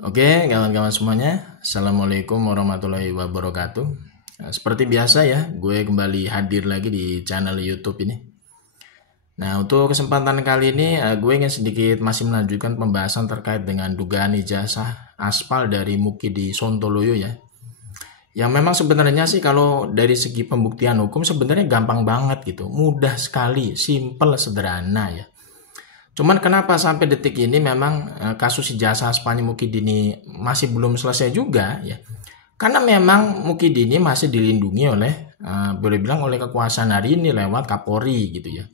Oke, kawan-kawan semuanya, Assalamualaikum warahmatullahi wabarakatuh. Seperti biasa ya, gue kembali hadir lagi di channel YouTube ini. Nah, untuk kesempatan kali ini, gue ingin sedikit masih melanjutkan pembahasan terkait dengan dugaan ijazah aspal dari Mukidi Sontoloyo ya. Yang memang sebenarnya sih kalau dari segi pembuktian hukum sebenarnya gampang banget gitu, mudah sekali, simple, sederhana ya. Cuman kenapa sampai detik ini memang kasus ijazah aspalnya Mukidini masih belum selesai juga ya? Karena memang Mukidini masih dilindungi oleh boleh bilang oleh kekuasaan hari ini lewat Kapolri gitu ya.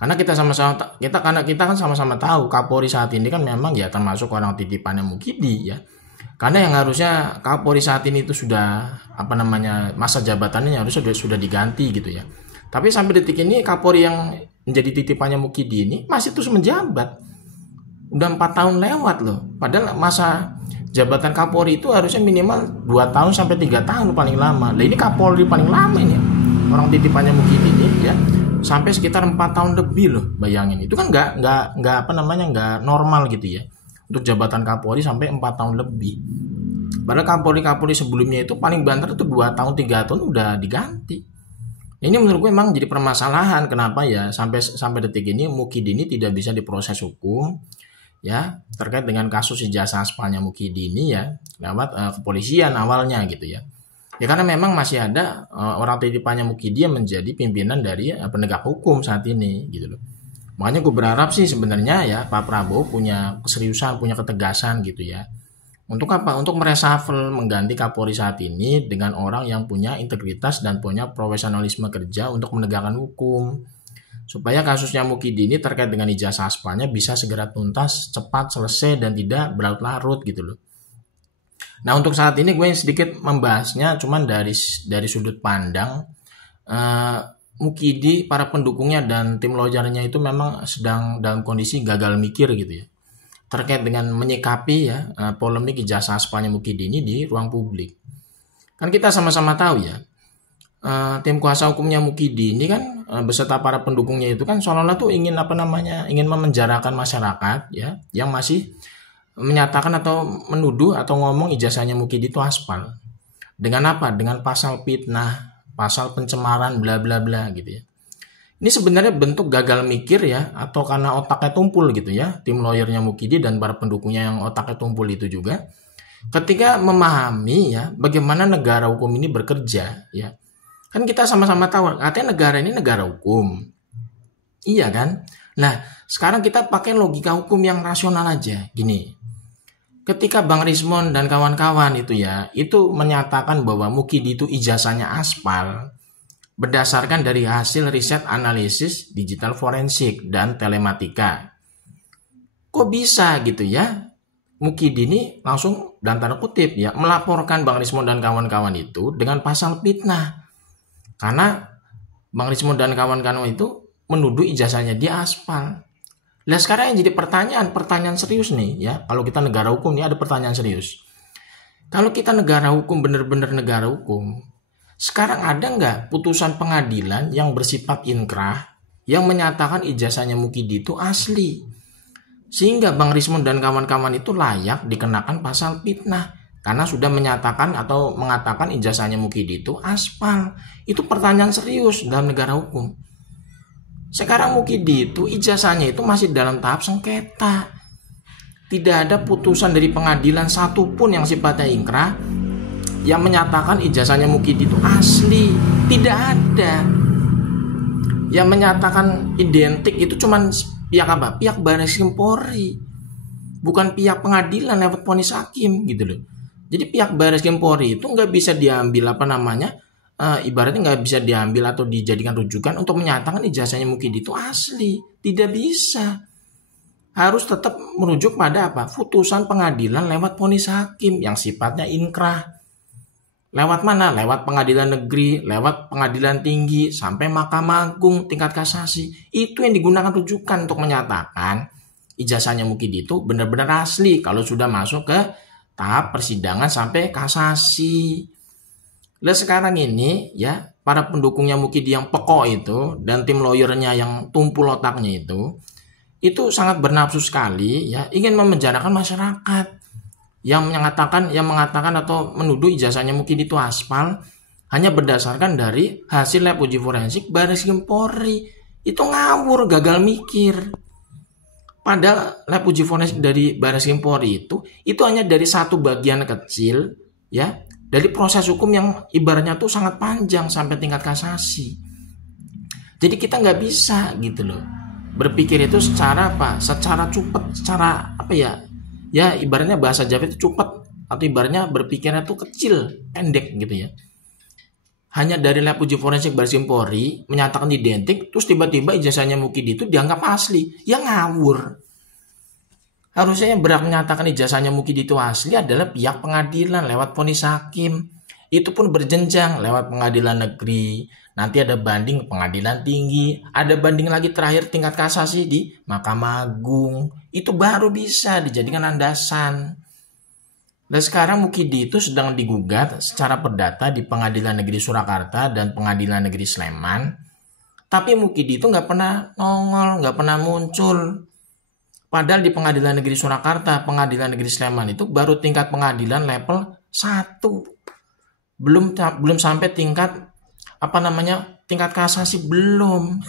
Karena kita kan sama-sama tahu Kapolri saat ini kan memang ya termasuk orang titipannya Mukidi ya. Karena yang harusnya Kapolri saat ini itu sudah masa jabatannya harusnya sudah diganti gitu ya. Tapi sampai detik ini Kapolri yang menjadi titipannya Mukidi ini masih terus menjabat. Udah 4 tahun lewat loh. Padahal masa jabatan Kapolri itu harusnya minimal 2 tahun sampai 3 tahun paling lama. Nah ini Kapolri paling lama ini. Orang titipannya Mukidi ini ya sampai sekitar 4 tahun lebih loh, bayangin. Itu kan nggak normal gitu ya. Untuk jabatan Kapolri sampai 4 tahun lebih. Padahal Kapolri sebelumnya itu paling banter itu 2 tahun 3 tahun udah diganti. Ini menurut gue memang jadi permasalahan kenapa ya sampai detik ini Mukidi ini tidak bisa diproses hukum ya terkait dengan kasus ijazah aspalnya Mukidi ini ya lewat kepolisian awalnya gitu ya. Ya karena memang masih ada orang titipannya Mukidi yang menjadi pimpinan dari penegak hukum saat ini gitu loh. Makanya gue berharap sih sebenarnya ya Pak Prabowo punya keseriusan, punya ketegasan gitu ya. Untuk apa? Untuk mereshuffle mengganti Kapolri saat ini dengan orang yang punya integritas dan punya profesionalisme kerja untuk menegakkan hukum. Supaya kasusnya Mukidi ini terkait dengan ijazah aspalnya bisa segera tuntas, cepat selesai dan tidak berlarut-larut gitu loh. Nah untuk saat ini gue sedikit membahasnya cuman dari sudut pandang Mukidi, para pendukungnya dan tim lawyernya itu memang sedang dalam kondisi gagal mikir gitu ya. Terkait dengan menyikapi ya polemik ijazah aspalnya Mukidi ini di ruang publik. Kan kita sama-sama tahu ya, tim kuasa hukumnya Mukidi ini kan beserta para pendukungnya itu kan seolah-olah tuh ingin ingin memenjarakan masyarakat ya yang masih menyatakan atau menuduh atau ngomong ijazahnya Mukidi itu aspal. Dengan apa? Dengan pasal fitnah, pasal pencemaran bla bla bla gitu ya. Ini sebenarnya bentuk gagal mikir ya atau karena otaknya tumpul gitu ya. Tim lawyernya Mukidi dan para pendukungnya yang otaknya tumpul itu juga ketika memahami ya bagaimana negara hukum ini bekerja ya. Kan kita sama-sama tahu katanya negara ini negara hukum. Iya kan? Nah, sekarang kita pakai logika hukum yang rasional aja. Gini. Ketika Bang Rismon dan kawan-kawan itu ya, itu menyatakan bahwa Mukidi itu ijazahnya aspal berdasarkan dari hasil riset analisis digital forensik dan telematika. Kok bisa gitu ya? Mukidi ini langsung dan tanda kutip ya melaporkan Bang Rismon dan kawan-kawan itu dengan pasal fitnah. Karena Bang Rismon dan kawan-kawan itu menuduh ijazahnya dia aspal. Nah sekarang yang jadi pertanyaan serius nih ya. Kalau kita negara hukum nih ada pertanyaan serius. Kalau kita negara hukum benar-benar negara hukum, sekarang ada nggak putusan pengadilan yang bersifat inkrah yang menyatakan ijazahnya Mukidi itu asli? Sehingga Bang Rismon dan kawan-kawan itu layak dikenakan pasal fitnah karena sudah menyatakan atau mengatakan ijazahnya Mukidi itu aspal. Itu pertanyaan serius dalam negara hukum. Sekarang Mukidi itu ijazahnya itu masih dalam tahap sengketa. Tidak ada putusan dari pengadilan satupun yang sifatnya inkrah yang menyatakan ijazahnya Mukidi itu asli. Tidak ada. Yang menyatakan identik itu cuman pihak apa? Pihak Barreskrim Polri. Bukan pihak pengadilan lewat vonis hakim gitu loh. Jadi pihak Barreskrim Polri itu nggak bisa diambil ibaratnya nggak bisa diambil atau dijadikan rujukan untuk menyatakan ijazahnya Mukidi itu asli. Tidak bisa. Harus tetap merujuk pada apa? Putusan pengadilan lewat vonis hakim yang sifatnya inkrah. Lewat mana? Lewat pengadilan negeri, lewat pengadilan tinggi, sampai Mahkamah Agung tingkat kasasi. Itu yang digunakan rujukan untuk menyatakan ijazahnya Mukidi itu benar-benar asli kalau sudah masuk ke tahap persidangan sampai kasasi. Nah sekarang ini ya para pendukungnya Mukidi yang pekok itu dan tim lawyernya yang tumpul otaknya itu sangat bernafsu sekali ya ingin memenjarakan masyarakat. yang mengatakan atau menuduh ijazahnya Mukidi itu aspal hanya berdasarkan dari hasil lab uji forensik Bareskrim Polri. Itu ngawur, gagal mikir. Padahal lab uji forensik dari Bareskrim Polri itu hanya dari satu bagian kecil ya, dari proses hukum yang ibaratnya tuh sangat panjang sampai tingkat kasasi. Jadi kita nggak bisa gitu loh berpikir itu secara apa? Secara cepet, secara apa ya? Ya ibaratnya bahasa Jawa itu cepet, atau ibaratnya berpikirnya tuh kecil, pendek gitu ya. Hanya dari lab uji forensik Bareskrim Polri menyatakan identik, terus tiba-tiba ijazahnya Mukidi itu dianggap asli. Ya ngawur. Harusnya yang berhak menyatakan ijazahnya Mukidi itu asli adalah pihak pengadilan lewat vonis hakim. Itu pun berjenjang lewat pengadilan negeri. Nanti ada banding pengadilan tinggi, ada banding lagi terakhir tingkat kasasi di Mahkamah Agung. Itu baru bisa dijadikan landasan. Dan sekarang Mukidi itu sedang digugat secara perdata di Pengadilan Negeri Surakarta dan Pengadilan Negeri Sleman. Tapi Mukidi itu nggak pernah nongol, nggak pernah muncul. Padahal di Pengadilan Negeri Surakarta, Pengadilan Negeri Sleman itu baru tingkat pengadilan level 1. Belum sampai tingkat tingkat kasasi belum.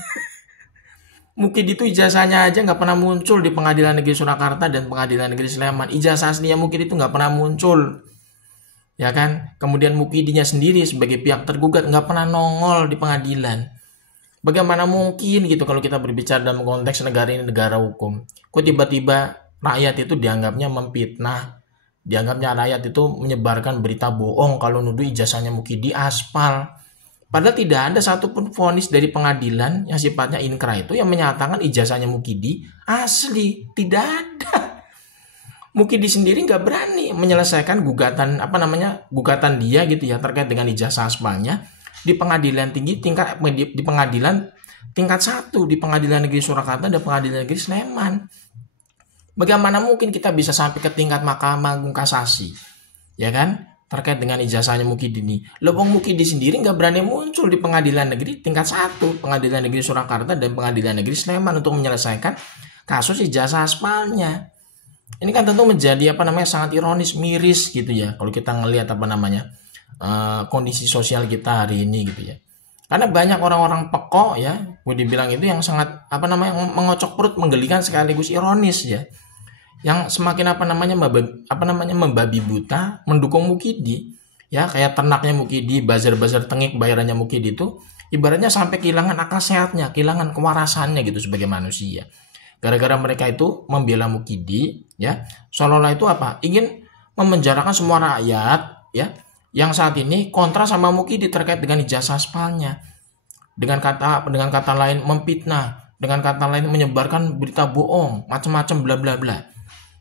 Mukidi itu ijazahnya aja nggak pernah muncul di Pengadilan Negeri Surakarta dan Pengadilan Negeri Sleman. Ijazah aslinya Mukidi itu nggak pernah muncul, ya kan? Kemudian Mukidinya sendiri sebagai pihak tergugat nggak pernah nongol di pengadilan. Bagaimana mungkin gitu kalau kita berbicara dalam konteks negara ini negara hukum? Kok tiba-tiba rakyat itu dianggapnya memfitnah, dianggapnya rakyat itu menyebarkan berita bohong kalau nuduh ijazahnya Mukidi aspal. Padahal tidak ada satupun vonis dari pengadilan yang sifatnya inkrah itu yang menyatakan ijazahnya Mukidi asli. Tidak ada. Mukidi sendiri nggak berani menyelesaikan gugatan dia gitu ya terkait dengan ijazah aspalnya di pengadilan tinggi di pengadilan tingkat 1 di Pengadilan Negeri Surakarta dan Pengadilan Negeri Sleman. Bagaimana mungkin kita bisa sampai ke tingkat Mahkamah Agung Kasasi, ya kan? Terkait dengan ijazahnya Mukidi ini. Wong Mukidi sendiri nggak berani muncul di Pengadilan Negeri tingkat 1, Pengadilan Negeri Surakarta dan Pengadilan Negeri Sleman untuk menyelesaikan kasus ijazah aspalnya. Ini kan tentu menjadi sangat ironis, miris gitu ya kalau kita ngelihat kondisi sosial kita hari ini gitu ya. Karena banyak orang-orang pekok ya, gue dibilang itu yang sangat mengocok perut, menggelikan sekaligus ironis ya. Yang semakin membabi buta mendukung Mukidi ya, kayak ternaknya Mukidi, buzzer-buzzer tengik bayarannya Mukidi itu ibaratnya sampai kehilangan akal sehatnya, kehilangan kewarasannya gitu sebagai manusia. Gara-gara mereka itu membela Mukidi ya, seolah-olah itu ingin memenjarakan semua rakyat ya yang saat ini kontra sama Mukidi terkait dengan ijazah aspalnya. Dengan kata lain memfitnah, dengan kata lain menyebarkan berita bohong, macam-macam bla bla bla.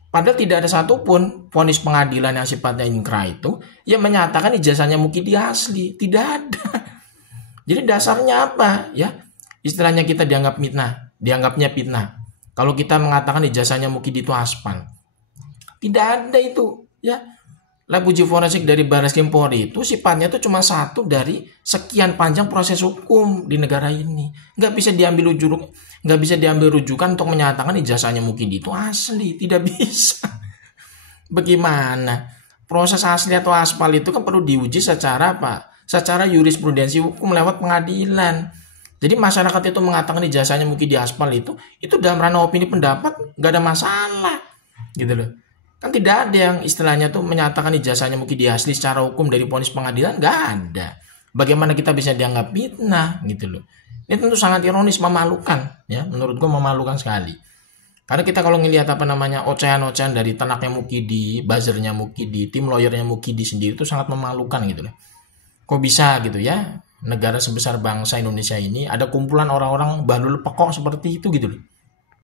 Padahal tidak ada satupun vonis pengadilan yang sifatnya inkrah itu yang menyatakan ijazahnya Mukidi asli. Tidak ada. Jadi dasarnya apa ya? Istilahnya kita dianggapnya fitnah. Kalau kita mengatakan ijazahnya Mukidi itu aspal. Tidak ada itu ya. Lab uji forensik dari Bareskrim Polri itu sifatnya itu cuma satu dari sekian panjang proses hukum di negara ini. Nggak bisa diambil rujukan untuk menyatakan ijazahnya Mukidi itu asli. Tidak bisa. Bagaimana? Proses asli atau aspal itu kan perlu diuji secara secara jurisprudensi hukum lewat pengadilan. Jadi masyarakat itu mengatakan ijazahnya Mukidi aspal itu dalam ranah opini pendapat nggak ada masalah. Gitu loh. Kan tidak ada yang istilahnya tuh menyatakan ijazahnya Mukidi asli secara hukum dari vonis pengadilan, nggak ada. Bagaimana kita bisa dianggap fitnah gitu loh. Ini tentu sangat ironis, memalukan ya, menurut gue memalukan sekali. Karena kita kalau ngelihat ocehan-ocehan dari tenaknya Mukidi, buzzernya Mukidi, tim lawyernya Mukidi sendiri itu sangat memalukan gitu loh. Kok bisa gitu ya, negara sebesar bangsa Indonesia ini ada kumpulan orang-orang bandul pekok seperti itu gitu loh.